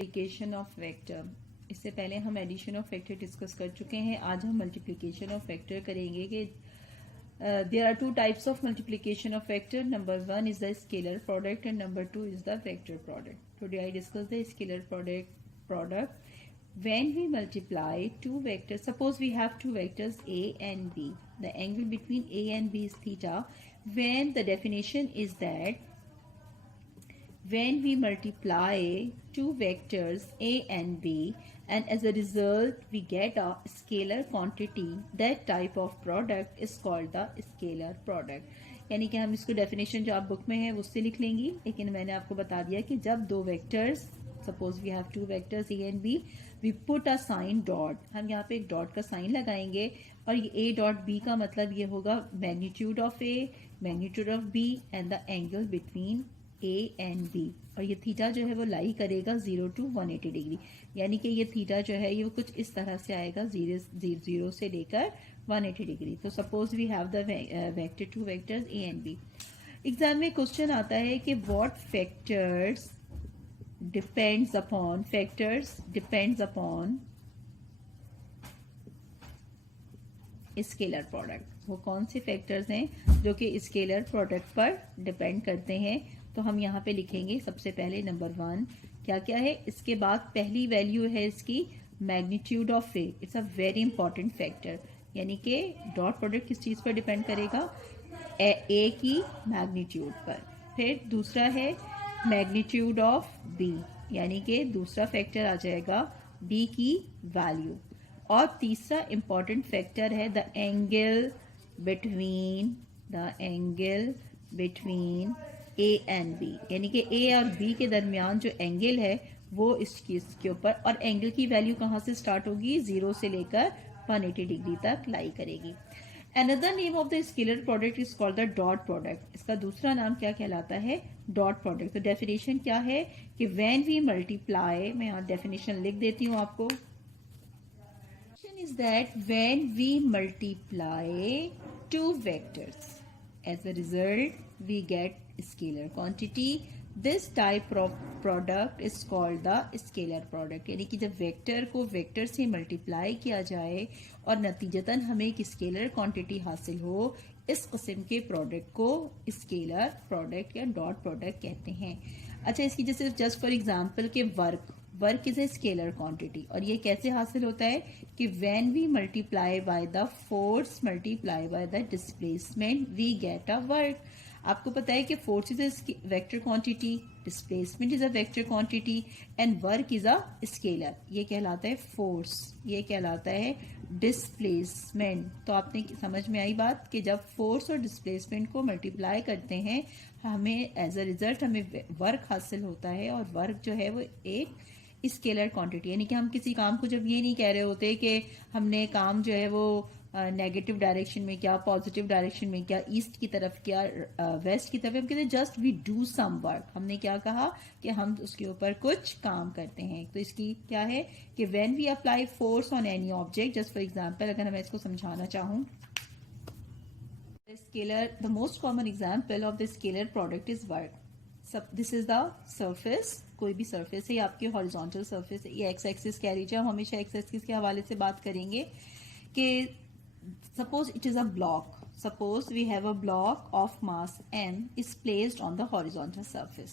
Multiplication of vector. इससे पहले हम एडिशन ऑफ वेक्टर डिस्कस कर चुके हैं। आज हम मल्टीप्लिकेशन ऑफ वेक्टर करेंगे कि there are two types of multiplication of vector. Number one is the scalar product and number two is the vector product. Today I discuss the scalar product. When we multiply two vectors, suppose we have two vectors a and b. The angle between a and b is theta. When the definition is that when we multiply two vectors a and b and as a result we get a scalar quantity, that type of product is called the scalar product। यानी कि हम इसको definition जो आप book में है उससे लिख लेंगी, लेकिन मैंने आपको बता दिया कि जब दो vectors, suppose we have two vectors A and B, we put a sign dot, हम यहाँ पे एक डॉट का साइन लगाएंगे और ये ए डॉट बी का मतलब ये होगा magnitude of A, magnitude of B and the angle between A and B. और ये थीटा जो है वो लाई करेगा 0 to 180 डिग्री, यानी कि ये थीटा जो है ये कुछ इस तरह से आएगा, 0 से लेकर 180 डिग्री। तो suppose we have the vector two vectors A and B. Exam में क्वेश्चन आता है कि what factors depends upon scalar product. वो कौन से फैक्टर्स हैं जो कि स्केलर प्रोडक्ट पर डिपेंड करते हैं। तो हम यहाँ पे लिखेंगे सबसे पहले नंबर 1 क्या क्या है। इसके बाद पहली वैल्यू है इसकी magnitude of A, it's a very important factor, यानी कि डॉट प्रोडक्ट किस चीज पर डिपेंड करेगा, ए की मैग्नीट्यूड पर। फिर दूसरा है मैग्नीट्यूड ऑफ बी, यानी कि दूसरा फैक्टर आ जाएगा बी की वैल्यू। और तीसरा इंपॉर्टेंट फैक्टर है the angle between A and B, यानी कि ए और बी के दरमियान जो एंगल है वो इसके ऊपर, और एंगल की वैल्यू कहाँ से स्टार्ट होगी, 0 से लेकर 180 डिग्री तक लाई करेगी। Another name of the scalar product is called the dot product। इसका दूसरा नाम क्या कहलाता है, डॉट प्रोडक्ट। तो डेफिनेशन क्या है कि when we multiply, मैं यहाँ डेफिनेशन लिख देती हूँ आपको, is that when we multiply two vectors, as a result we get scalar quantity, this type of product is called the scalar product। यानी कि जब वेक्टर को वेक्टर से मल्टीप्लाई किया जाए और नतीजतन हमें एक स्केलर क्वांटिटी हासिल हो, इस किस्म के प्रोडक्ट को स्केलर प्रोडक्ट या डॉट प्रोडक्ट कहते हैं। अच्छा, इसकी जैसे जस्ट फॉर एग्जांपल के work is a scalar quantity, और ये कैसे हासिल होता है कि when we multiply by the force multiply by the displacement we get a work. आपको पता है कि force is a vector quantity, displacement is a vector quantity and work is a scalar. ये कहलाता है फोर्स, ये कहलाता है डिस्प्लेसमेंट। तो आपने समझ में आई बात कि जब फोर्स और डिस्प्लेसमेंट को मल्टीप्लाई करते हैं हमें एज अ रिजल्ट हमें वर्क हासिल होता है, और वर्क जो है वो एक स्केलर क्वांटिटी, यानी कि हम किसी काम को जब ये नहीं कह रहे होते कि हमने काम जो है वो नेगेटिव डायरेक्शन में किया, पॉजिटिव डायरेक्शन में किया, ईस्ट की तरफ किया, वेस्ट की तरफ, हम कहते हैं just we do some work. हमने क्या कहा कि हम उसके ऊपर कुछ काम करते हैं। तो इसकी क्या है कि when we apply force on any object, just for example अगर मैं इसको समझाना चाहूँ, scalar, the most common example of the scalar product is work. This is the surface, कोई भी सरफेस है, आपके हॉरिजॉन्टल सरफेस है, ये एक्स एक्सिस कह लीजिए, हम हमेशा एक्स एक्सिस के हवाले से बात करेंगे कि suppose it is a block, suppose we have a block of mass m is placed on the horizontal surface.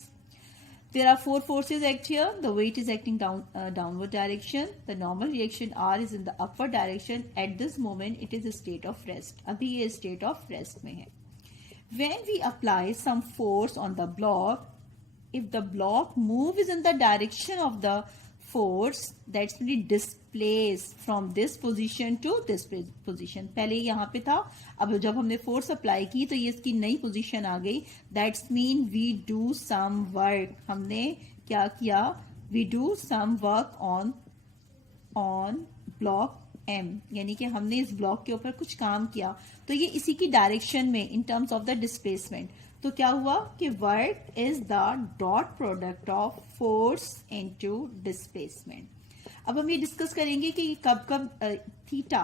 There are four forces act here. The weight is acting downward direction, the normal reaction r is in the upward direction. At this moment it is a state of rest, abhi ye state of rest mein hai। When we apply some force on the block, if the block moves in the direction of the force, that's really displaced from this position to this position। पहले यहाँ पे था, अब जब हमने force apply की तो ये इसकी नई पोजीशन आ गई। That's mean we do some work. हमने क्या किया, we do some work on block M, यानी कि हमने इस ब्लॉक के ऊपर कुछ काम किया, तो ये इसी की डायरेक्शन में in terms of the displacement. तो क्या हुआ कि work is the dot product of force into displacement. अब हम ये डिस्कस करेंगे कि कब कब theta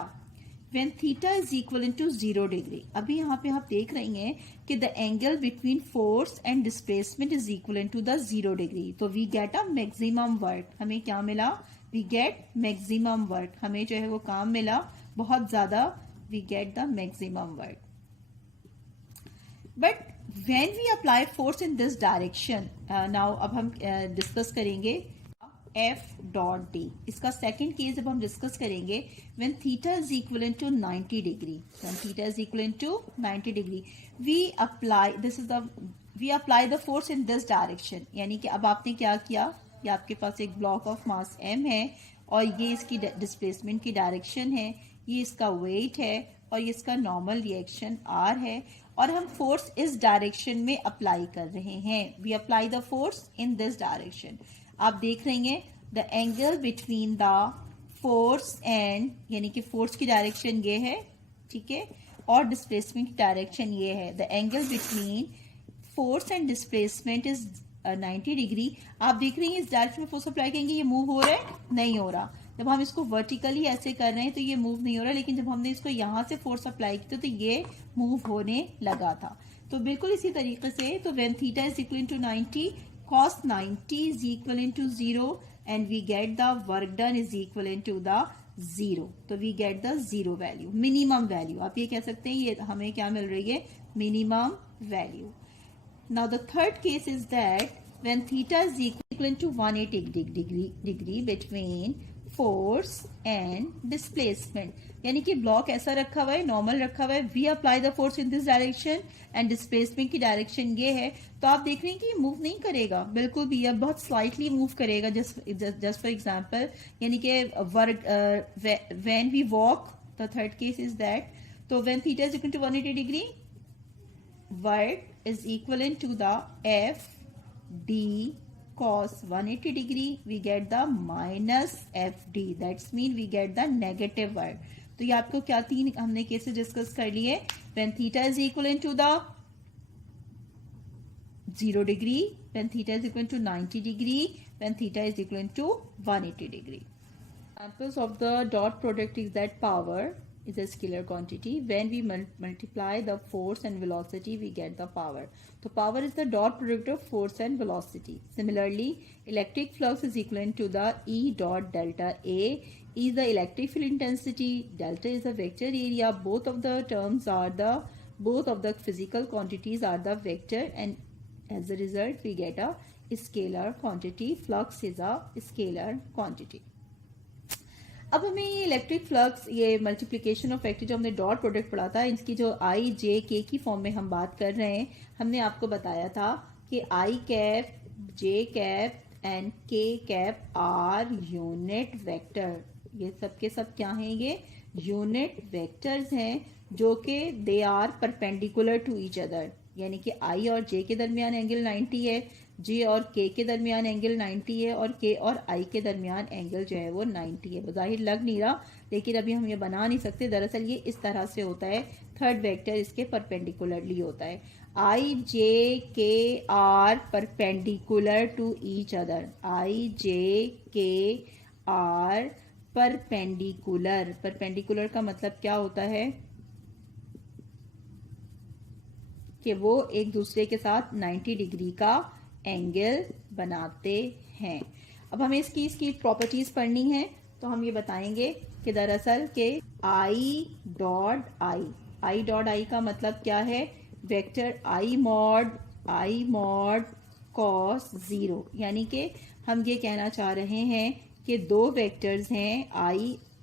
when theta is equal to 0 degree. अभी यहाँ पे आप देख रही हैं कि the angle between force and displacement is equal to the 0 degree. तो we get a maximum work. हमें क्या मिला? We get maximum work. हमें जो है वो काम मिला बहुत ज्यादा। We get the maximum work. But when we apply force in this direction, now अब हम डिस्कस करेंगे एफ डॉट डी। इसका सेकेंड केस जब हम डिस्कस करेंगे, when theta is equal to 90 degree, when theta is equal to 90 degree, we apply the force in this direction. यानी कि अब आपने क्या किया, ये आपके पास एक ब्लॉक ऑफ मास m है और ये इसकी डिस्प्लेसमेंट की डायरेक्शन है, ये इसका वेट है और ये इसका नॉर्मल रिएक्शन r है, और हम फोर्स इस डायरेक्शन में अप्लाई कर रहे हैं। We apply the force in this direction. आप देख रही हैं the angle between the force and, यानी कि फोर्स की डायरेक्शन ये है, ठीक है, और डिस्प्लेसमेंट की डायरेक्शन ये है। The angle between force and displacement is 90 degree. आप देख रही हैं इस डायरेक्शन में फोर्स अप्लाई करेंगे, ये मूव हो रहा है? नहीं हो रहा। जब हम इसको वर्टिकली ऐसे कर रहे हैं तो ये मूव नहीं हो रहा, लेकिन जब हमने इसको यहाँ से फोर्स अप्लाई किया तो ये मूव होने लगा था। तो बिल्कुल इसी तरीके से, तो when theta is equal to 90, cos 90 is equal to 0 and we get the work done is equal to the 0. तो we get the 0 value, minimum value. आप ये कह सकते हैं ये हमें क्या मिल रही है? minimum value. Now the third case is that when theta is equal to 180 degree between force and displacement, यानी कि ब्लॉक ऐसा रखा हुआ है, नॉर्मल रखा हुआ है, we apply the force in this direction and displacement की डायरेक्शन ये है। तो आप देख रहे हैं कि ये मूव नहीं करेगा बिल्कुल भी, या बहुत स्लाइटली मूव करेगा। जस्ट फॉर एग्जांपल, यानी कि when we walk, the third case is that, तो when theta is equal to 180 degree, work is equal to the F D cos 180 degree, we get the minus fd, that's mean we get the negative work. तो ये आपको क्या तीन हमने cases discuss कर लिए। when theta is equal to the 0 degree, when theta is equal to 90 degree, when theta is equal to 180 degree. Examples of the dot product is that power is a scalar quantity. When we multiply the force and velocity, we get the power. So power is the dot product of force and velocity. Similarly, electric flux is equivalent to the E dot delta A. E is the electric field intensity, delta is the vector area. Both of the physical quantities are the vector, and as a result we get a scalar quantity. Flux is a scalar quantity. अब हमें ये electric flux, ये multiplication of vector जो हमने dot product पढ़ा था, इसकी जो आई जे के की फॉर्म में हम बात कर रहे हैं, हमने आपको बताया था कि आई कैप, जे कैप एंड के कैप आर यूनिट वेक्टर। ये सब के सब क्या हैं? ये यूनिट वेक्टर्स हैं जो कि they are perpendicular to each other. यानी कि आई और जे के दरमियान एंगल 90 है, जे और के दरमियान एंगल 90 है, और के और आई के दरमियान एंगल जो है वो 90 है। बज़ाहिर लग नहीं रहा, लेकिन अभी हम ये बना नहीं सकते। दरअसल ये इस तरह से होता है, थर्ड वेक्टर इसके परपेंडिकुलरली होता है। I J K are perpendicular to each other. I J K are perpendicular. Perpendicular का मतलब क्या होता है? कि वो एक दूसरे के साथ 90 डिग्री का एंगल बनाते हैं। अब हमें इसकी प्रॉपर्टीज पढ़नी है, तो हम ये बताएंगे कि दरअसल के आई डॉट आई का मतलब क्या है? वेक्टर आई मॉड कॉस 0। यानी कि हम ये कहना चाह रहे हैं कि दो वेक्टर्स हैं,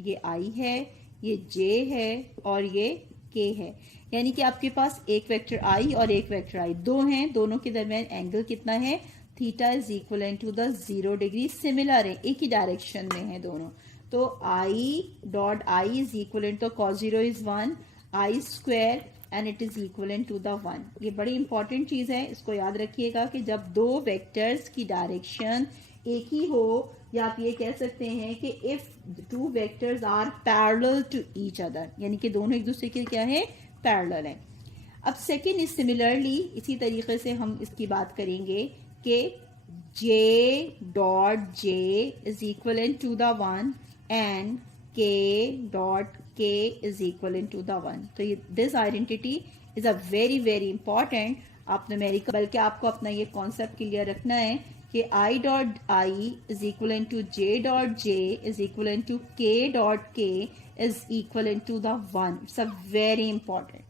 ये आई है, ये जे है और ये के है। यानी कि आपके पास एक वेक्टर आई और एक वेक्टर आई, दो हैं, दोनों के दरमियान एंगल कितना है? Theta is equal to the 0 degree. Similar है, एक ही डायरेक्शन में है दोनों। तो I dot I is equal to cos 0 is 1, I square and it is equal to the 1। ये बड़ी इंपॉर्टेंट चीज है, इसको याद रखिएगा कि जब दो वेक्टर्स की डायरेक्शन एक ही हो, या आप ये कह सकते हैं कि if two vectors are parallel to each other, यानी कि दोनों एक दूसरे के क्या है? पैरेलल है। अब सेकेंड इज सिमिलरली, इसी तरीके से हम इसकी बात करेंगे कि J dot J is equal to the 1 and K dot k is equivalent to the 1. तो ये this identity is a very very important. आप न्यूमेरिकल बल्कि आपको अपना ये कॉन्सेप्ट क्लियर रखना है कि I dot I is equal to J dot J is equal to K dot K is equal to the 1. It's a very important.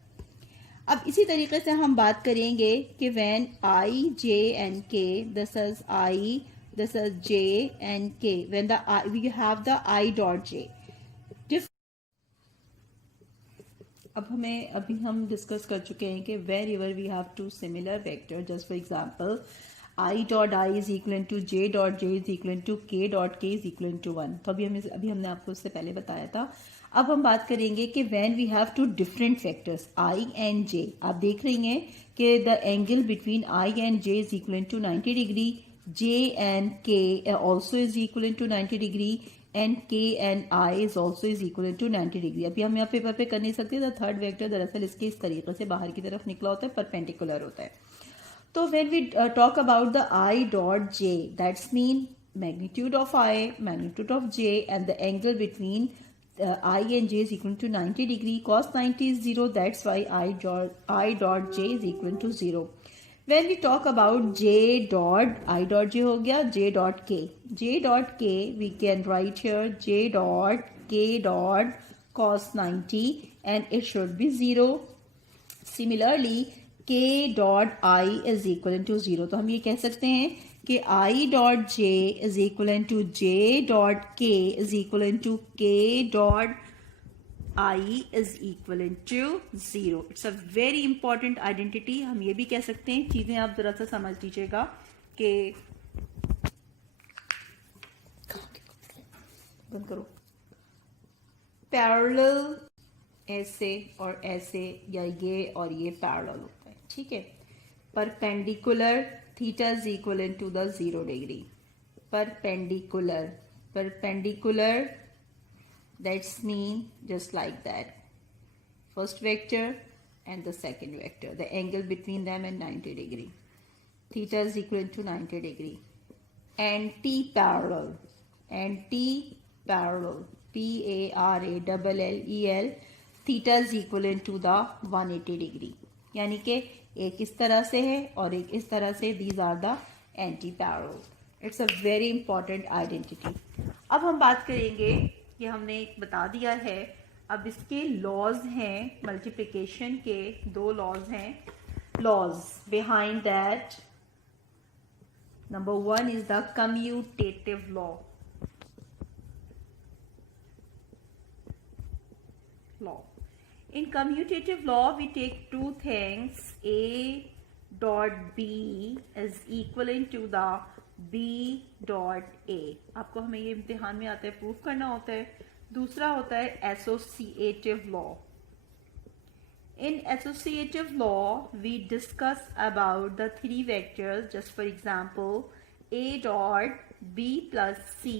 अब इसी तरीके से हम बात करेंगे कि when I J and K, this is I, this is J and K, when the I, we have the I dot J. अभी हम डिस्कस कर चुके हैं कि wherever we have two similar vector, just for example I dot I is equal to J dot J is equal to K dot K is equal to 1. तो अभी हमने आपको उससे पहले बताया था. अब हम बात करेंगे कि when we have two different vectors I and J. आप देख रही हैं कि the angle between I and J is equal to 90 degree, J and K also is equal to 90 degree and K and I is also is equal to 90 degree. अभी हम यहाँ paper पे कर नहीं सकते. द थर्ड वेक्टर दरअसल इसके इस तरीके से बाहर की तरफ निकला होता है, परपेंडिकुलर होता है. तो when we talk about the I dot J, that's mean magnitude of I, magnitude of J and the angle between I and J is equal to 90 degree. Cos 90 is 0. That's why I dot J is equal to 0. When we talk about J dot, I dot J हो गया, J dot K. J dot K we can write here J dot K dot cos 90 and it should be 0. Similarly, K dot I is equal to 0. तो हम ये कह सकते हैं कि I dot J is equivalent to J dot K is equivalent to K dot I is equivalent to 0. It's a very important identity. हम ये भी कह सकते हैं, चीजें आप जरा सा समझ लीजिएगा कि बंद करो. पैरेलल ऐसे और ऐसे, या ये और ये पैरेलल होता है, ठीक है. Perpendicular theta is equivalent to the 0 degree. Perpendicular, that's mean just like that. First vector and the second vector. The angle between them is 90 degree. Theta is equivalent to 90 degree. Anti-parallel. P-A-R-A-L-L-E-L. Theta is equivalent to the 180 degree. यानी कि एक इस तरह से है और एक इस तरह से. These are the anti parallel. It's a very important identity. अब हम बात करेंगे, ये हमने एक बता दिया है. अब इसके लॉज हैं मल्टीप्लिकेशन के, 2 लॉज हैं. Laws behind that, number 1 is the commutative law. In commutative law, we take 2 things. A dot B is equivalent to the B dot A. आपको हमें ये इम्तिहान में आता है, प्रूफ करना होता है. दूसरा होता है associative law. In associative law, we discuss about the 3 vectors. Just for example, A dot B plus C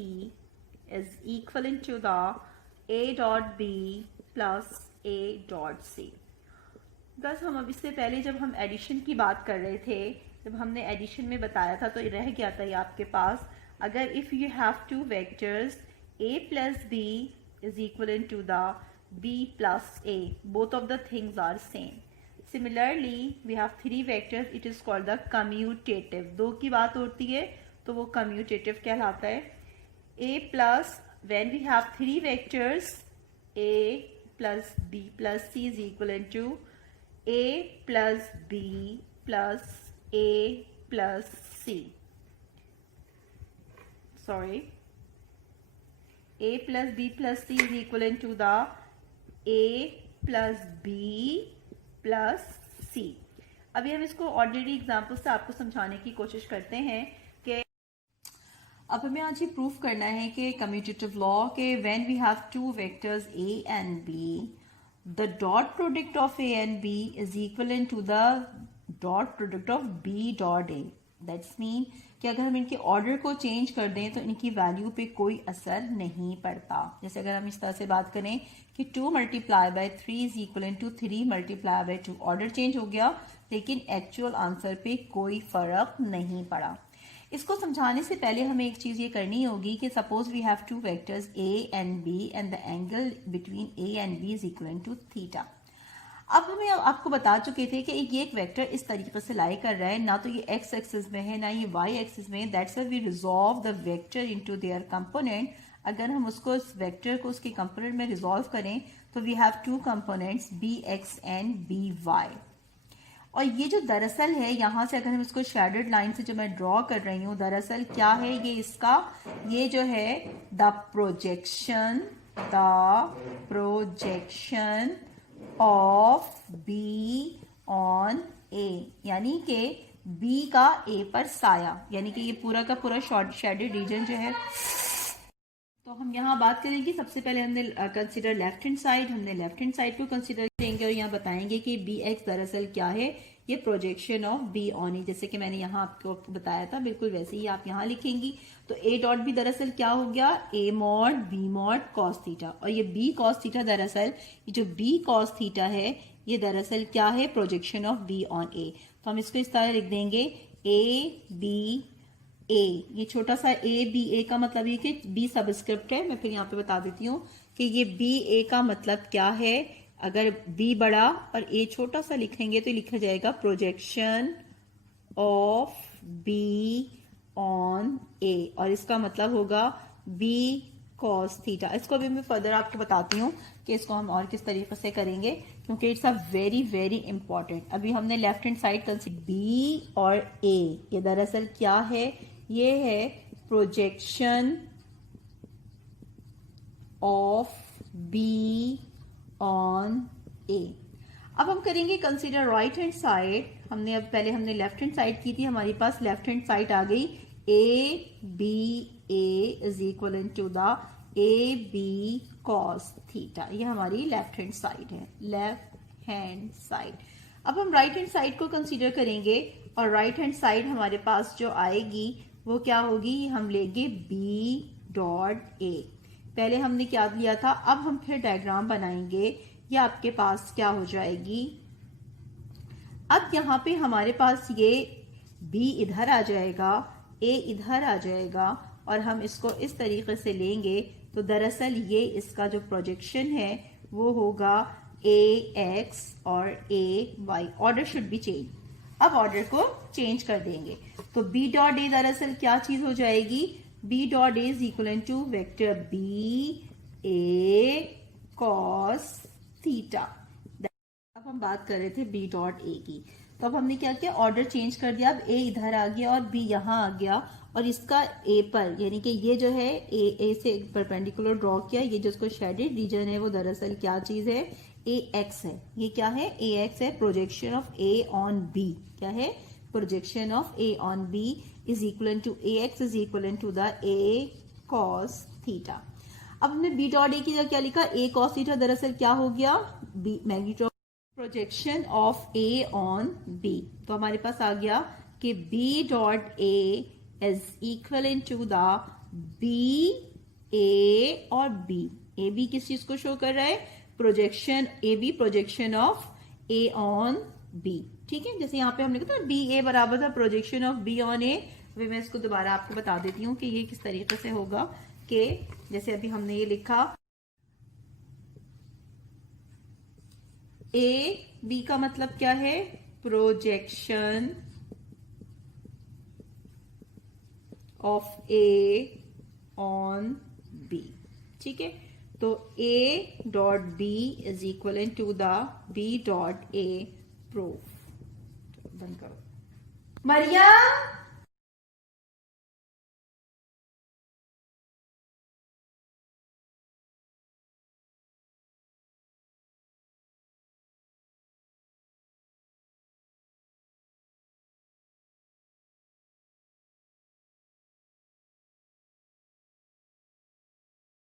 is equivalent to the A dot B plus A dot C. बस हम अब इससे पहले जब हम एडिशन की बात कर रहे थे, जब हमने एडिशन में बताया था तो रह गया था ये आपके पास. अगर if you have 2 vectors A plus B is equivalent to the B plus A, both of the things are same. Similarly, we have 3 vectors. It is called the commutative. 2 की बात होती है तो वो commutative कहलाता है. A plus, when we have 3 vectors, A plus B plus C is equivalent to A plus B plus A plus C. Sorry. A plus B plus C is equivalent to the A plus B plus C. अभी हम इसको ordinary example से आपको समझाने की कोशिश करते हैं कि अब हमें आज ये प्रूफ करना है कि कम्यूटेटिव लॉ के when we have 2 vectors A and B, the dot product of A and B is equivalent to the dot product of B dot A. That's mean कि अगर हम इनके ऑर्डर को चेंज कर दें तो इनकी वैल्यू पे कोई असर नहीं पड़ता. जैसे अगर हम इस तरह से बात करें कि 2 multiply by 3 is equivalent to 3 multiply by 2. Order change हो गया लेकिन एक्चुअल आंसर पे कोई फर्क नहीं पड़ा. इसको समझाने से पहले हमें एक चीज ये करनी होगी कि suppose we have two vectors a and b and the angle between a and b is equal to theta. अब हमें आपको बता चुके थे कि ये एक वेक्टर इस तरीके से लाई कर रहा है, ना तो ये एक्स एक्सिस में है ना ये वाई एक्सिस में है, that's why we resolve the vector into their component. अगर हम उसको इस वेक्टर को उसके कंपोनेंट में रिजॉल्व करें तो we have two components B X and B Y. और ये जो दरअसल है यहां से अगर हम इसको शेडेड लाइन से जो मैं ड्रॉ कर रही हूं, दरअसल क्या है ये इसका, ये जो है the projection of B on A, यानी कि बी का ए पर साया, यानी कि ये पूरा का पूरा शेडेड रीजन जो है। तो हम यहाँ बात करेंगे, सबसे पहले हमने कंसीडर लेफ्ट हैंड साइड, हमने लेफ्ट हैंड साइड को कंसीडर करेंगे और यहाँ बताएंगे कि बी एक्स दरअसल क्या है, ये प्रोजेक्शन ऑफ बी ऑन ई, जैसे कि मैंने यहाँ आपको बताया था बिल्कुल वैसे ही आप यहाँ लिखेंगी। तो ए डॉट बी दरअसल क्या हो गया, A mod B mod cos theta, और ये बी कॉस थीटा दरअसल ये जो बी कॉस थीटा है ये दरअसल क्या है, प्रोजेक्शन ऑफ बी ऑन ए। तो हम इसको इस तरह लिख देंगे ए बी ए, ये छोटा सा ए बी ए का मतलब ये कि बी सबस्क्रिप्ट है। मैं फिर यहाँ पे बता देती हूँ कि ये बी ए का मतलब क्या है, अगर बी बड़ा और ए छोटा सा लिखेंगे तो लिखा जाएगा प्रोजेक्शन ऑफ बी ऑन ए, और इसका मतलब होगा बी कॉस थीटा। इसको अभी मैं फर्दर आपको बताती हूँ कि इसको हम और किस तरीके से करेंगे, क्योंकि it's a very very important. अभी हमने left hand side consider B और ए, ये दरअसल क्या है, ये है projection of B on A. अब हम करेंगे कंसीडर राइट हैंड साइड। हमने अब पहले हमने लेफ्ट हैंड साइड की थी, हमारे पास लेफ्ट हैंड साइड आ गई, A B A is equal to the A B cos theta, ये हमारी लेफ्ट हैंड साइड है, लेफ्ट हैंड साइड। अब हम राइट हैंड साइड को कंसीडर करेंगे और राइट हैंड साइड हमारे पास जो आएगी वो क्या होगी, हम लेंगे बी डॉट ए। पहले हमने क्या लिया था, अब हम फिर डायग्राम बनाएंगे, ये आपके पास क्या हो जाएगी, अब यहाँ पे हमारे पास ये B इधर आ जाएगा, A इधर आ जाएगा, और हम इसको इस तरीके से लेंगे तो दरअसल ये इसका जो प्रोजेक्शन है वो होगा AX और AY। Order should be change, अब ऑर्डर को चेंज कर देंगे तो B डॉट ए दरअसल क्या चीज हो जाएगी, B dot A is equal to vector B A cos theta. अब हम बात कर रहे थे B डॉट ए की, तो अब हमने क्या किया, ऑर्डर चेंज कर दिया, अब A इधर आ गया और B यहाँ आ गया, और इसका A पर यानी कि ये जो है A से परपेंडिकुलर ड्रॉ किया, ये जो इसको शेडेड रीजन है वो दरअसल क्या चीज है, AX है। ये क्या है, AX है, projection of A on B, क्या है, projection of A on B is equal to AX is equal to the A cos theta. अब हमने B डॉट ए की जगह क्या लिखा, A cos थीटा दरअसल क्या हो गया, B magnitude of projection of A on B। तो हमारे पास आ गया कि B dot A is equal to the B A और B। A B किस चीज को शो कर रहा है, projection A B projection of A on B। ठीक है, जैसे यहाँ पे हमने कहा B A बराबर था projection of B on A। अभी मैं इसको दोबारा आपको बता देती हूँ कि ये किस तरीके से होगा, कि जैसे अभी हमने ये लिखा A B का मतलब क्या है, projection of A on B। ठीक है, तो A dot B is equal to the B dot A proof. बंद करो मरियम।